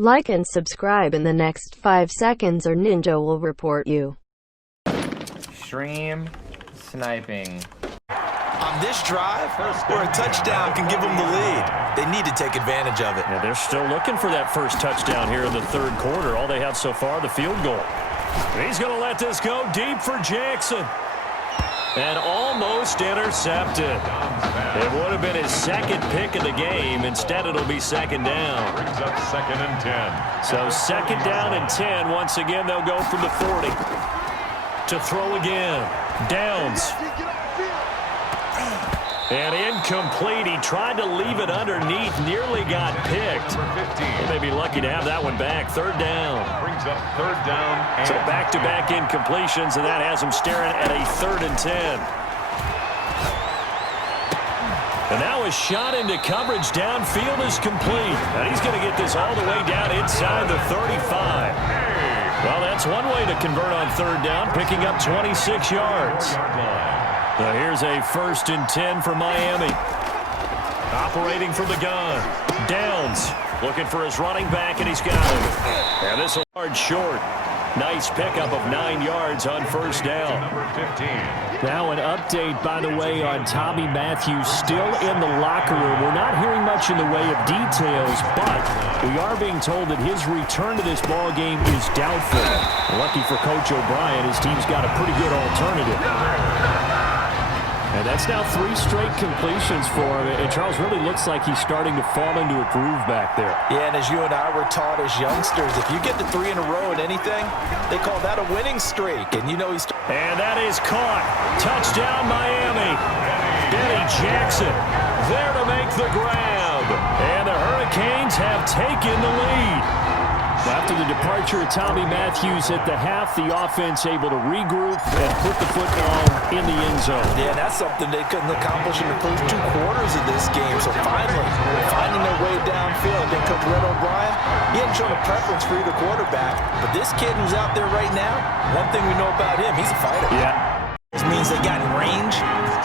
Like and subscribe in the next 5 seconds or Ninja will report you. Stream sniping. On this drive, where a touchdown can give them the lead, they need to take advantage of it. Yeah, they're still looking for that first touchdown here in the third quarter. All they have so far, the field goal. He's going to let this go deep for Jackson. And almost intercepted. It would have been his second pick of the game. Instead, it'll be second down. Brings up 2nd and 10. So second down and 10. Once again, they'll go from the 40 to throw again. Downs. And incomplete. He tried to leave it underneath. Nearly got picked. They may be lucky to have that one back. Third down. Brings up 3rd down. So back-to-back incompletions, and that has him staring at a 3rd and 10. And now a shot into coverage downfield is complete. And he's going to get this all the way down inside the 35. Well, that's one way to convert on 3rd down, picking up 26 yards. So here's a 1st and 10 for Miami. Operating from the gun. Downs looking for his running back, and he's got him. And this is hard short. Nice pickup of 9 yards on 1st down. Number 15. Now an update, by the way, on Tommy Matthews still in the locker room. We're not hearing much in the way of details, but we are being told that his return to this ball game is doubtful. Lucky for Coach O'Brien, his team's got a pretty good alternative. And that's now 3 straight completions for him. And Charles really looks like he's starting to fall into a groove back there. Yeah, and as you and I were taught as youngsters, if you get to 3 in a row in anything, they call that a winning streak. And you know he's... And that is caught. Touchdown, Miami. Benny Jackson there to make the grab. And the Hurricanes have taken the lead. After the departure of Tommy Matthews at the half, the offense able to regroup and put the football in the end zone. Yeah, that's something they couldn't accomplish in the first 2 quarters of this game. So finally, finding their way downfield. Again, Coach Red O'Brien, he hadn't shown a preference for either quarterback. But this kid who's out there right now, one thing we know about him, he's a fighter. Yeah. This means they got in range,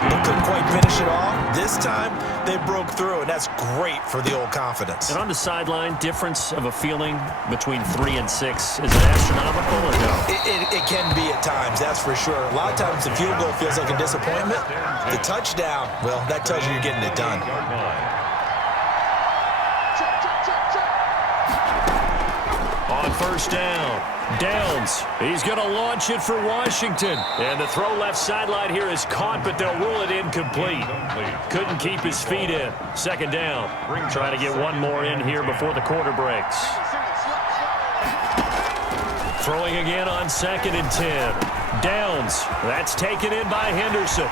but couldn't quite finish it off. This time, they broke through, and that's great for the old confidence. And on the sideline, difference of a feeling between 3 and 6, is it astronomical or no? It can be at times, that's for sure. A lot of times the field goal feels like a disappointment. The touchdown, well, that tells you you're getting it done. On 1st down, Downs. He's going to launch it for Washington. And the throw left sideline here is caught, but they'll rule it incomplete. Couldn't keep his feet in. 2nd down. Trying to get one more in here before the quarter breaks. Throwing again on 2nd and 10. Downs. That's taken in by Henderson.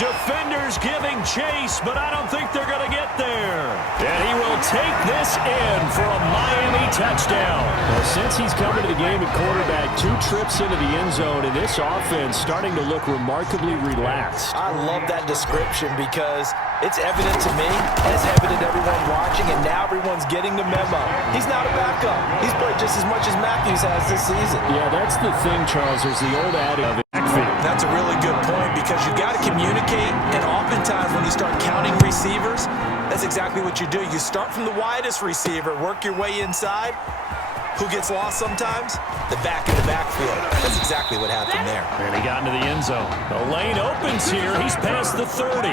Defenders giving chase, but I don't think they're going to get there. And he will take this in for a Miami touchdown. Well, since he's coming to the game at quarterback, 2 trips into the end zone, and this offense starting to look remarkably relaxed. I love that description because it's evident to me, it's evident to everyone watching, and now everyone's getting the memo. He's not a backup. He's played just as much as Matthews has this season. Yeah, that's the thing, Charles. There's the old adage of backfield. That's a really good point because you got to communicate, and oftentimes when you start counting receivers, that's exactly what you do. You start from the widest receiver, work your way inside. Who gets lost sometimes? The back in the backfield. That's exactly what happened there. And he got into the end zone. The lane opens here. He's past the 30.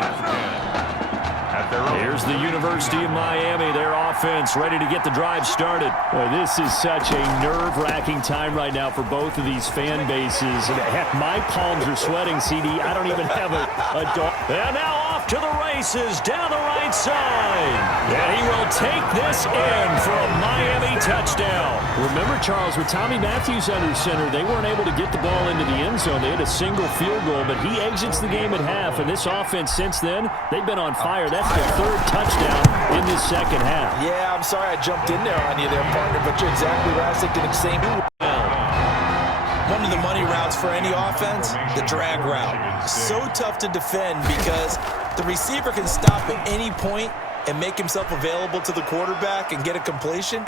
Here's the University of Miami, their offense ready to get the drive started. Boy, this is such a nerve-wracking time right now for both of these fan bases. Heck, my palms are sweating, CD. I don't even have a dog. And now off to the races down the right side. And he will take this in for a Miami touchdown. Remember, Charles, with Tommy Matthews under center, they weren't able to get the ball into the end zone. They had a single field goal, but he exits the game at half. And this offense since then, they've been on fire. That's the 3rd touchdown in this 2nd half. Yeah, I'm sorry I jumped in there on you there, partner, but you're exactly right. I was thinking the same. One of the money routes for any offense, the drag route. So tough to defend because the receiver can stop at any point and make himself available to the quarterback and get a completion.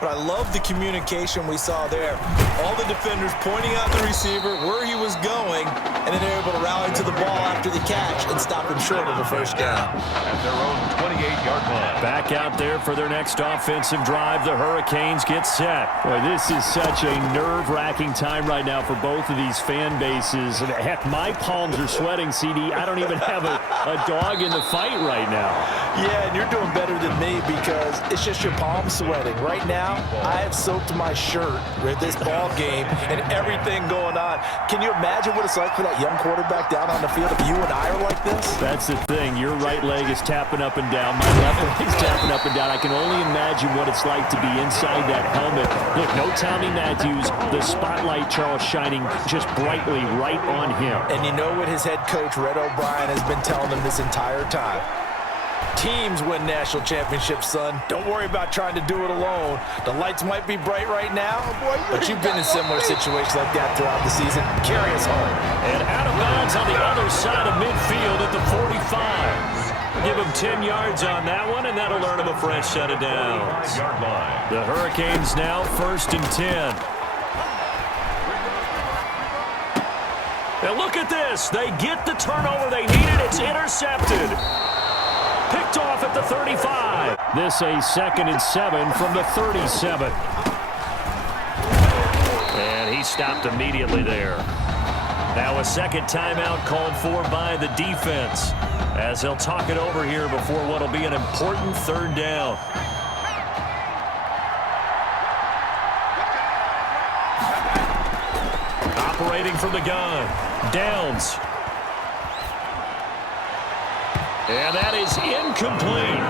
But I love the communication we saw there. All the defenders pointing out the receiver, where he was going, and then they're able to rally to the ball after the catch and stop him short of a first down. At their own 28-yard line. Back out there for their next offensive drive. The Hurricanes get set. Boy, this is such a nerve-wracking time right now for both of these fan bases. And heck, my palms are sweating, CD. I don't even have a dog in the fight right now. Yeah, and you're doing better than me because it's just your palms sweating. Right now, I have soaked my shirt with this ball game and everything going on. Can you imagine what it's like for that young quarterback down on the field if you and I are like this? That's the thing. Your right leg is tapping up and down. My left leg is tapping up and down. I can only imagine what it's like to be inside that helmet. Look, no Tommy Matthews. The spotlight, Charles, shining just brightly right on him. And you know what his head coach, Red O'Brien, has been telling him this entire time? Teams win national championships, son. Don't worry about trying to do it alone. The lights might be bright right now, but you've been in similar situations like that throughout the season. Carry us home. And out of bounds on the other side of midfield at the 45. Give him 10 yards on that one, and that'll earn him a fresh set of downs. The Hurricanes now 1st and 10. And look at this. They get the turnover they needed. It's intercepted. Picked off at the 35. This a 2nd and 7 from the 37. And he stopped immediately there. Now a second timeout called for by the defense as they'll talk it over here before what will be an important 3rd down. Operating from the gun. Downs. And that is incomplete.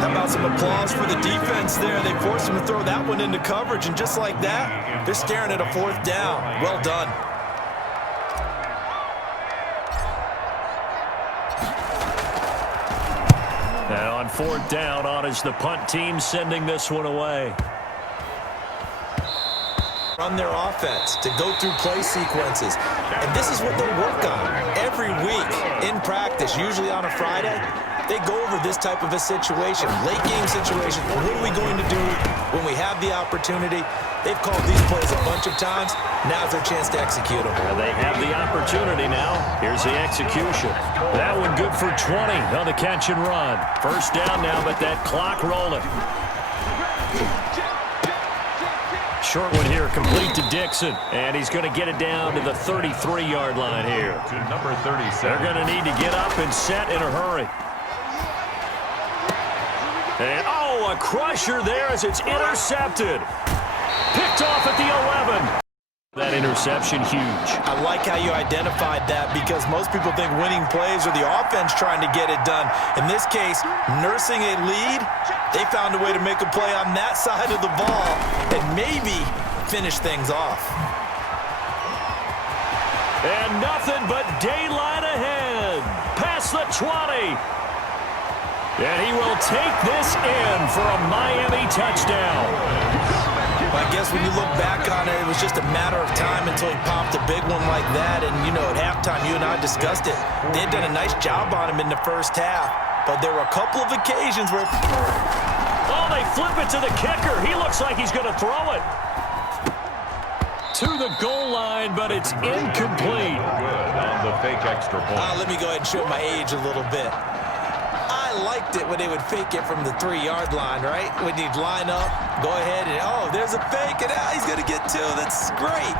How about some applause for the defense there? They forced him to throw that one into coverage, and just like that, they're staring at a 4th down. Well done. Now on 4th down, on is the punt team sending this one away. Run their offense, to go through play sequences. And this is what they work on every week in practice, usually on a Friday. They go over this type of a situation, late game situation. What are we going to do when we have the opportunity? They've called these plays a bunch of times. Now's their chance to execute them. Well, they have the opportunity now. Here's the execution. That one good for 20 on the catch and run. 1st down now, but that clock rolling. Short one here, complete to Dixon. And he's going to get it down to the 33-yard line here. To number 37. They're going to need to get up and set in a hurry. And, oh, a crusher there as it's intercepted. Picked off at the 11. That interception huge. I like how you identified that because most people think winning plays are the offense trying to get it done. In this case, nursing a lead, they found a way to make a play on that side of the ball and maybe finish things off. And nothing but daylight ahead. Past the 20. And he will take this in for a Miami touchdown. I guess when you look back on it, it was just a matter of time until he popped a big one like that. And, you know, at halftime, you and I discussed it. They had done a nice job on him in the first half. But there were a couple of occasions where... Oh, they flip it to the kicker. He looks like he's going to throw it. To the goal line, but it's incomplete. Good on the fake extra point. Let me go ahead and show my age a little bit. I liked it when they would fake it from the 3-yard line, right? When you'd line up, go ahead and, oh, there's a fake, and he's going to get 2. That's great.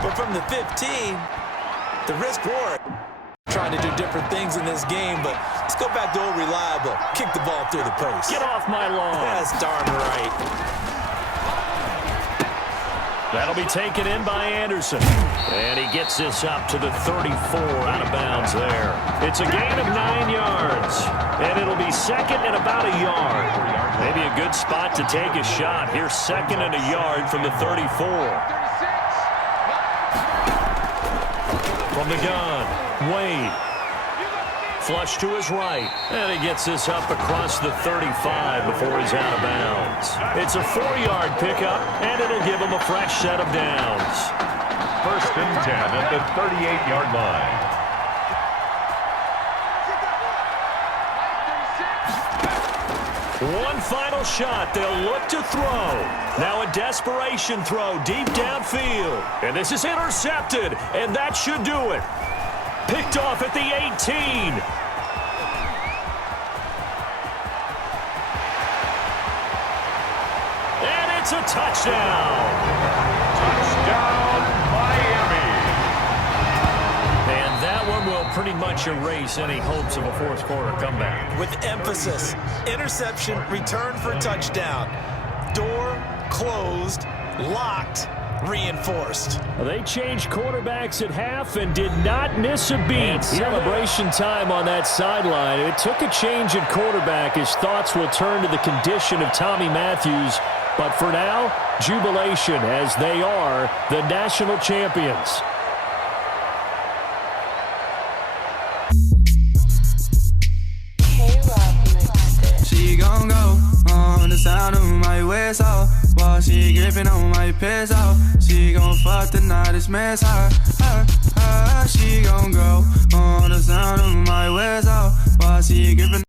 But from the 15, the risk for it. Trying to do different things in this game, but let's go back to old reliable. Kick the ball through the post. Get off my lawn. That's darn right. That'll be taken in by Anderson. And he gets this up to the 34 out of bounds there. It's a gain of 9 yards. And it'll be 2nd and about a yard. Maybe a good spot to take a shot. Here's 2nd and a yard from the 34. From the gun, Wade. Flush to his right. And he gets this up across the 35 before he's out of bounds. It's a 4-yard pickup, and it'll give him a fresh set of downs. 1st and 10 at the 38-yard line. One final shot. They'll look to throw. Now a desperation throw deep downfield. And this is intercepted, and that should do it. Picked off at the 18. And it's a touchdown. Touchdown, Miami. And that one will pretty much erase any hopes of a fourth quarter comeback. With emphasis, interception, return for touchdown. Door closed, locked, reinforced. They changed quarterbacks at half and did not miss a beat. Celebration time on that sideline. It took a change at quarterback. His thoughts will turn to the condition of Tommy Matthews. But for now, jubilation as they are the national champions. She gon' go on the sound of my whistle while she gripping on my pistol. She gon' fuck the night, it's miss her. She gon' go on the sound of my whistle while she gripping.